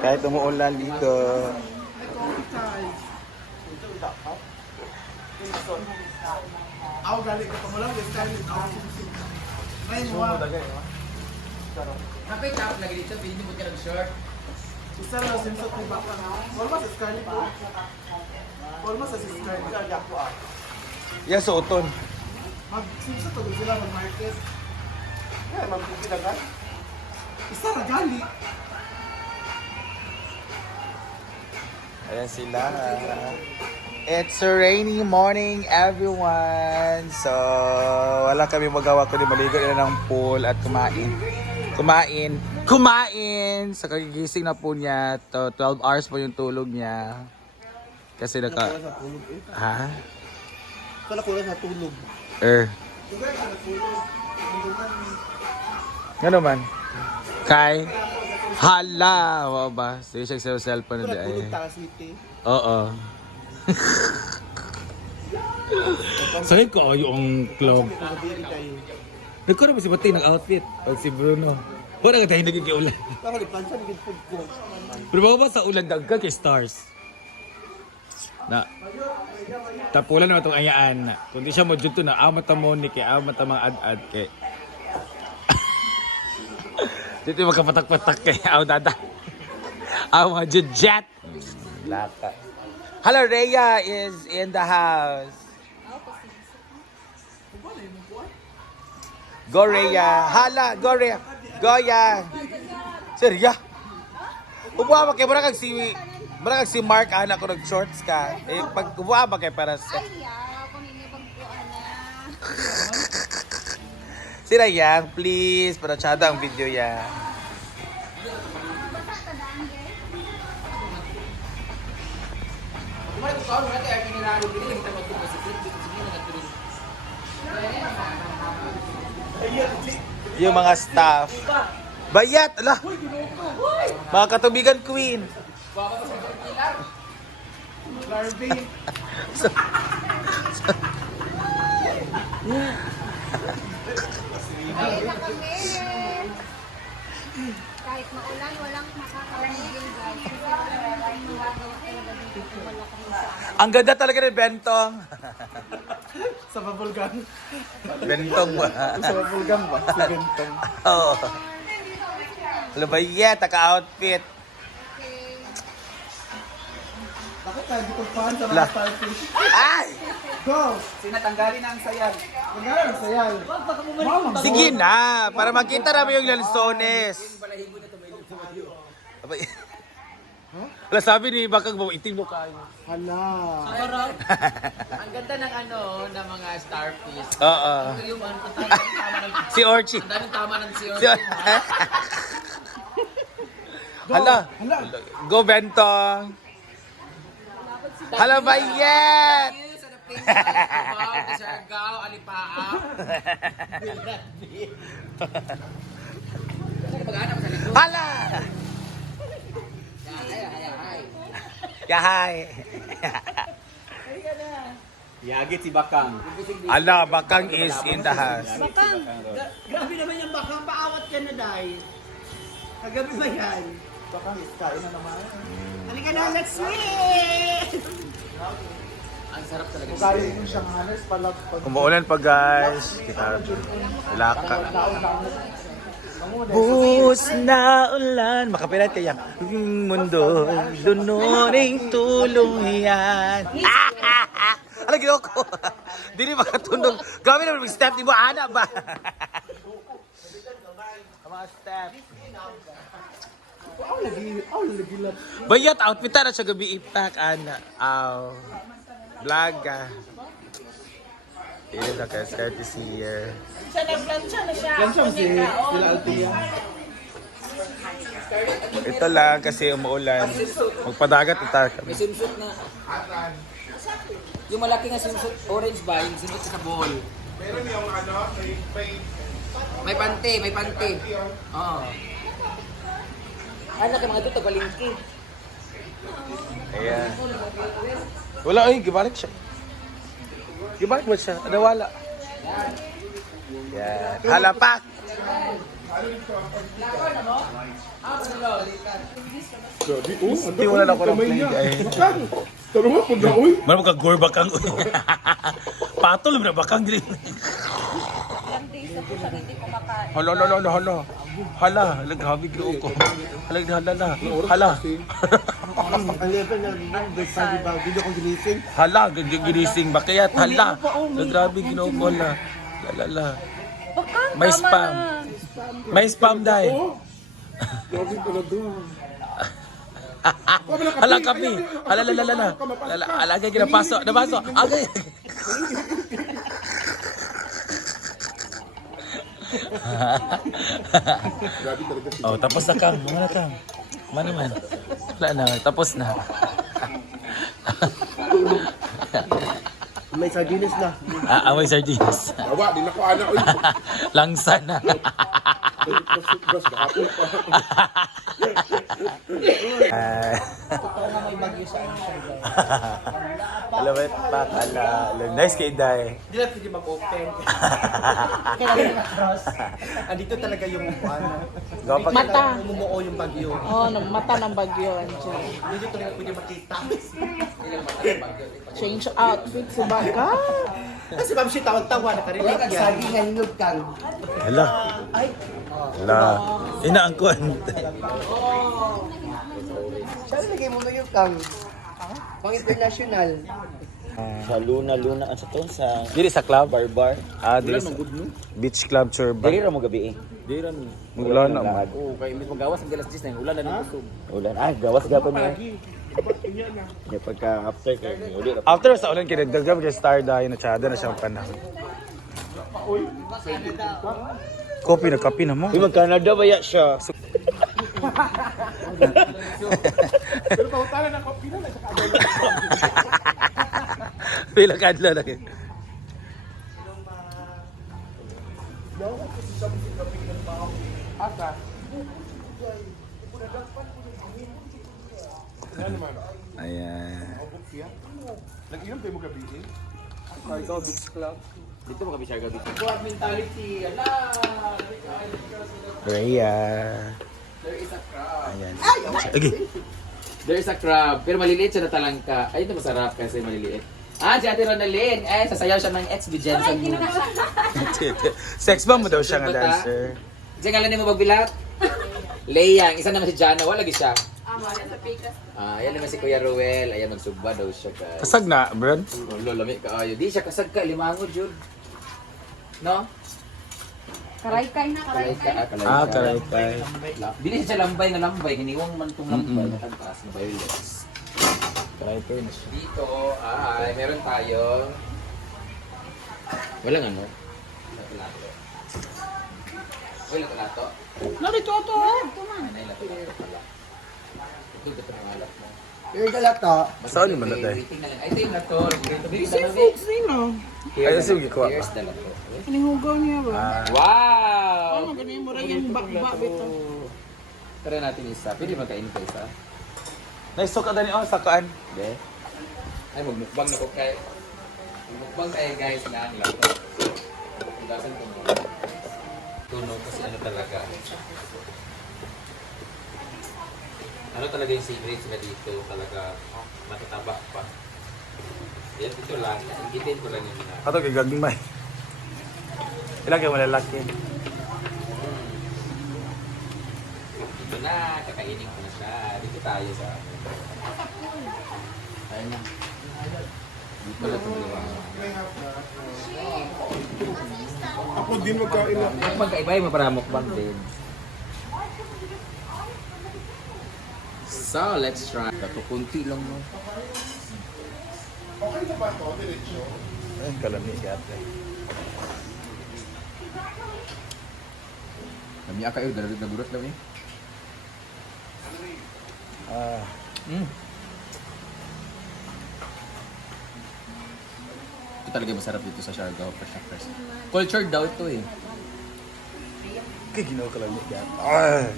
Kahit umuulan dito. Ako galing ko pa mo lang, this time ako sumusip. Ngayon mo. Kapit tap lagi dito, hindi mo ka nag-short. Isa lang simsot ni Baka. Forma sa Scarlett po. Forma sa Scarlett. Yan, suoton. Mag-simsot to sila mag-market. Yeah, magpupilagan. Isa na gali. Ayan sila. It's a rainy morning, everyone. So, wala kami magawa kundi maligo na ng pool at kumain. Kumain! Sa kagigising na po niya, 12 hours po yung tulog niya. Kasi naka... Ha? Kala ko lang sa tulog. Nga naman. Kay... Hala! Wow ba? Sige siya sa cellphone na di ay. Oo. Sakit ko yung club. Nagkaroon ba si Batay ng outfit? O si Bruno? Wala ka tayo nagigiulan. Ako di plancha ni food ko. Pero ba sa ulan dagka kay stars? Na tapulan na itong ayaan na. Kung di siya mo dito na amat mo ni kay amat mga ad-ad kay. Dito magkapatak-patak kay aw dada. Aw mga jet. Laka. Hello, Rhea is in the house. Go Rhea. Hala, go Rhea. Go ya. Serya. Ubuha ba kay mura kag si Mark anak ko nag shorts ka. Eh pag ubuha ba kay para sa Ay, ako nini pagkuhan na. si Rhea, please, para chada ang video ya. Kumari ko kaon natin ay kiniralo dili lang kita magtumasikit. Sige na natuloy. Yung mga staff. Bayat! Ala! Mga katubigan queen. Barbie. Ay, nakagay. Kahit maulan, walang makakalamigin guys. Kasi wala kang magagawa talaga dito kung wala kang sa Ang ganda talaga ni Bentong. Sa Babulgan. Bentong ba? Sa Babulgan ba? Sa Bentong. Oo. Ano ba yet? Naka-outfit. Bakit tayo dito fan sa La. mga starfish? Ay! Go! Sinatanggalin na ang sayal. Magkano ang sayal? Mama, Sige na! Para makita namin yung lansones. Abay. Wala sabi ni Bakang mo, itim mo kayo. hala. Ang ganda ng ng mga starfish. Oo. Yung ang tama ng Si Orchi. ang daming tama ng si Si Orchi. Hala. Hala. Go Bentong. Hala ba yet? Sa napin sa Siargao, Alipaa. Pag-anak sa likod. Hala! Ay. Yahay! Yagit si Bakang. Ala, Bakang is in the house. Grabe naman yung Bakang. Paawat ka na, Day. Kagabi ba yan? Bakang kain na naman. Halika na, let's sweet! Ang sarap talaga. Kaya yung siyang hanes pala. Umuulan pa guys. Kita laka. Buhos na ulan. Makapilat kaya. Mundo, lunuring tuluyan. Ano ginawa ko? Di rin makatunog. Gawin naman mag-step. Di mo ana ba? Mga step. Lagi lang. Bayat, outfit na siya gabi itak. Ana. Aw. Blaga. It is okay. It's good to see you. Yan siya si Sila Altia. Ito lang kasi umuulan. Magpadagat ita kami. May swimsuit na. Yung malaki nga swimsuit, orange ba? Yung swimsuit sa ball. Meron yung May pante. Oo. Anak yung mga ito, tagalingki. Ayan. Wala, ay, gibalik siya. Gibalik mo siya. Nawala. Yan. Halapak! Grabe, oh. Hindi wala na ako ng play ay. Bakang! Taro nga po na, uy. Mano ka gore bakang. Patol na bakang din. Ilang days na po siya hindi kumakain. Hala. Hala, grabe gyud ko. Hala. Ang level na best pa di ba? Hindi ko ginising. Hala, gigising ba kaya hala. Grabe ginoo ko hala. Lalala. Bakang, May tama spam. na. May spam dai. Grabe talaga. Hala kapi. Hala. Hala kay ginapasok. Napasok. Agay. Grabe talaga. Oh, tapos na kang. Mga na kang. Mana man. Wala na, tapos na. May sardinas na. Amoy sardines. Awa, di na ko ana, uy. Langsa na. Bas, kahapon pa. Alam mo, pak, ala. Nice kay Day. Hindi na pwede mag-open. Andito talaga yung ano. Mata. Umumuo yung bagyo. Oh, mata ng bagyo. Andiyan. Hindi talaga pwede makita. Change outfit si Baka. Kasi ma'am siya tawag-tawa, nakarelate yan. Sagi nga hinod kang. Hala. Hala. Inaang ko. Saan lagay mo ngayon kang? Pang international. Sa Luna, ang sa to, sa Diri sa club? Barbar. Diri sa Beach Club Churba. Dili ra mo gabi eh. Ulan na man. Oo, kaya may magawas ang galas 10 na ulan na ng usog. Ulan. Gawas gapon mo. Ya pagka after kay uli ra. After sa ulan kinagdagdag kay Star dahil na tsada na siyang panahon. Kopi na kapi na mo. Uy, mag-Canada ba ya siya? Pero pautalan ako, pila na sa kagawin. Pila kadlo na kayo. Asa? Ayan. Nag-inom tayo mo gabi eh? Dito mo kabisar gabi. Rhea. Ayan. Okay. There is a crab, pero maliliit siya na talangka. Ay, ito masarap kasi maliliit. Si Ate Ronaldin. Sasayaw siya ng ex Jensen mo. Sex bomb mo daw siya nga dancer. Diyan nga lang mo magbilat. Leia, isa naman si Jana, wala lagi siya. Wala sa pikas. Ayan naman si Kuya Ruel. Ayan, magsugba daw siya guys. Kasag na, Brad. Lolo, lamig ka ayo. Di siya kasag ka, limango, Jud. No? Karaykay na, karaykay. Karaykay. Dili siya lambay nga lambay. Hiniwang man itong lambay. Natagtaas na violets. Karaykay na siya. Dito, meron tayo. Walang ano? Lato-lato. Uy, lato-lato. Narito ito. Anay, lato-lato pala. Ito ang alat mo. Yung galata. Saan mo na tayo? Waiting na lang. Ay, ito yung lato. Seafood sino? Ay, sige ko. Here's the lato. Kanihugaw niya ba? Wow! Ano ganyan mo rin yung bakba bito? Try natin isa. Pwede magkain ka isa. Naisok ka dani sakaan. Hindi. Ay, magmukbang na ko kay. Magmukbang tayo guys na ang lato. Hugasan ko mo. Tunog kasi ano talaga. Ano talaga yung secret na dito talaga matataba pa. Yan dito lang. Ingitin ko lang yung ginagawa. Ato kay gaging may. Ilang kayo malalaki. Dito na, kakainin ko na siya. Dito tayo sa ayun na. Dito na ito. Ako din magkain na. At magkaiba yung maparamukbang din. So, let's try. Kakunti lang mo. Okay na ba ito? Diretso? Ay, kalami gata. Namiya kayo, nagulat lang eh. Ito talaga masarap dito sa Siargao for Shoppers. Culture daw ito eh. Kay ginaw kalami gata.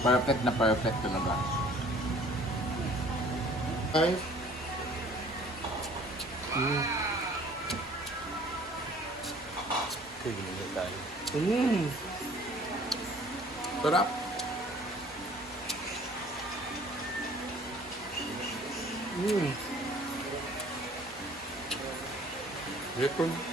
Perfect na perfect talaga. Ay. Sige, hindi tayo. Sarap. Ito.